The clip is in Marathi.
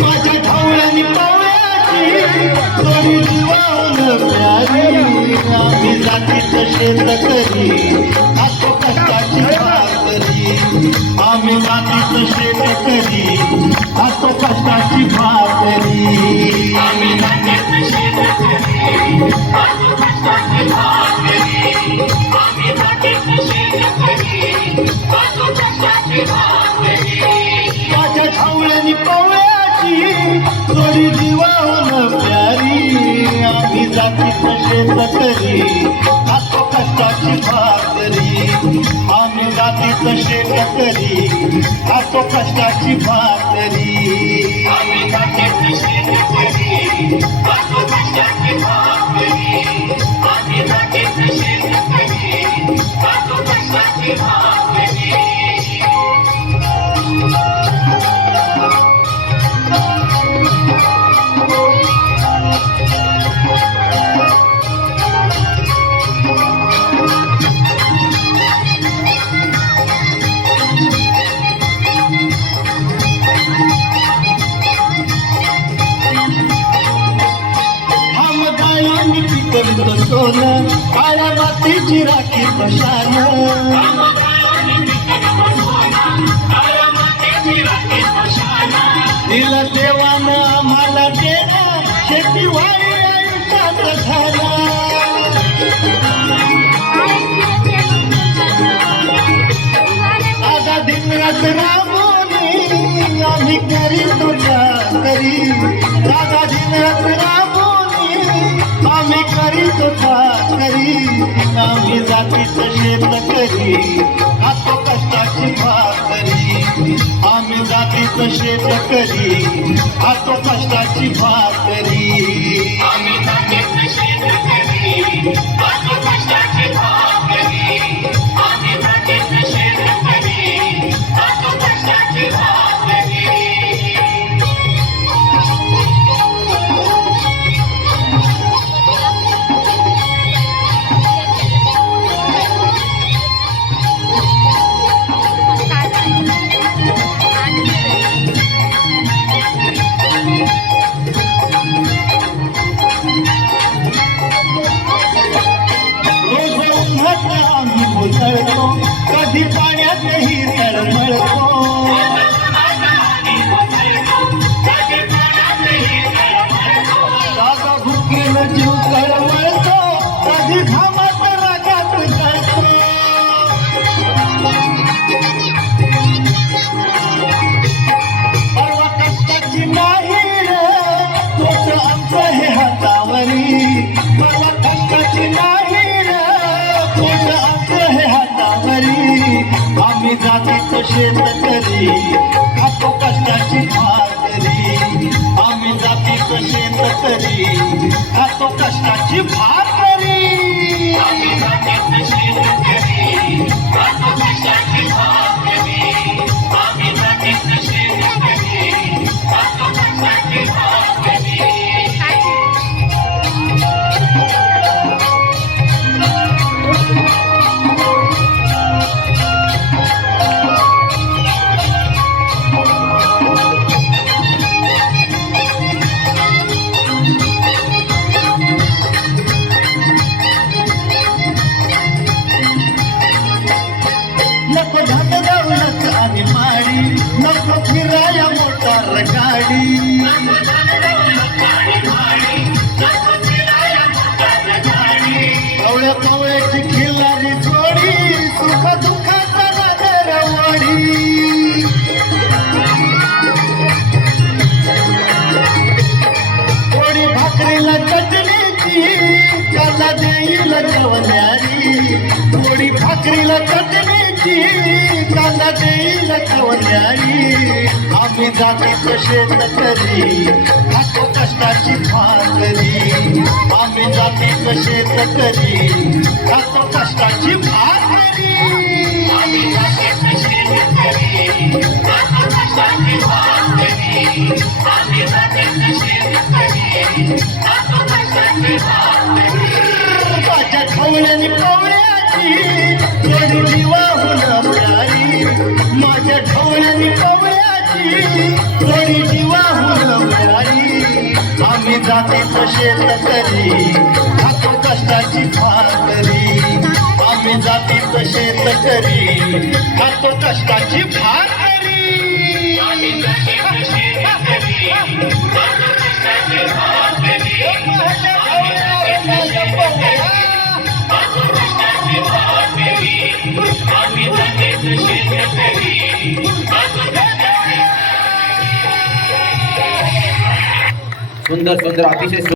माझ्या ढवळ्यानी पवळ्याची थोडी जीवाहून प्यारी आम्ही जातीचं शेतकरी खातो कष्टाची भाकरी आम्ही जातीचं शेतकरी खातो कष्टाची भाकरी आम्ही जातीचं शेतकरी खातो कष्टाची भाकरी आम्ही जातीचं शेतकरी खातो कष्टाची भाकरी माझ्या ढवळ्यानी पवळ्याची थोडी जीवाहून प्यारी आम्ही जातीचं शेतकरी खातो कष्टाची भाकरी आम्ही जातीचं शेतकरी खातो कष्टाची भाकरी आम्ही जातीचं शेतकरी खातो कष्टाची भाकरी आम्ही जातीचं शेतकरी खातो कष्टाची भाकरी पिकवित सोनं काळ्या मातीची राखी पशान तिला देवानं आम्हाला देणं शेती वाई आयुष्यात झाला दादा दिनरात राबवणी आम्ही करी तुझ्या करी दादा दिनरात राबवणी आम्ही करीत करी आम्ही जातीचं शेतकरी खातो कष्टाची भाकरी आम्ही जातीचं शेतकरी खातो कष्टाची भाकरी आम्ही जातीचं शेतकरी खातो कष्टाची भाकरी आम्ही जातीचं शेतकरी खातो कष्टाची भाकरी कधी पाण्यातही तळमळतो दादा भुकेनं जीव तळमळतो कधी घामात रागात जळतो परवा कष्टाची नाही रे तोच आमचं हे हातावरी मला कष्टाची नाही रे तोच आमचं हे आम्ही जातीचं शेतकरी खातो कष्टाची भाकरी आम्ही जातीचं शेतकरी खातो कष्टाची भाकरी आम्ही जातीचं शेतकरी खातो कष्टाची भाकरी आम्ही जातीचं शेतकरी खातो कष्टाची भाकरी नको धन दौलत आणि माडी नको फिराया मोटार गाडी कवळ्या कवळ्याची खिल्लारी जोडी सुख दुःखाचा नगरवाडी थोडी भाकरीला चटणीची काला देईल कवल्यारी थोडी भाकरीला चटणीची काला देईल कवल्यारी आम्ही जातीचं शेतकरी खातो कष्टाची भाकरी आम्ही जातीचं शेतकरी खातो कष्टाची भाकरी आम्ही जातीचं शेतकरी खातो कष्टाची भाकरी आम्ही जातीचं शेतकरी खातो कष्टाची भाकरी माझ्या ढवळ्यानी पवळ्याची थोडी जीवाहून प्यारी माझ्या ढवळ्यानी पवळ्याची थोडी जीवाहून जातीच शेतकरी खातो कष्टाची भाकरी आम्ही जातीच शेतकरी खातो कष्टाची भाकरी सुंदर सुंदर अतिशय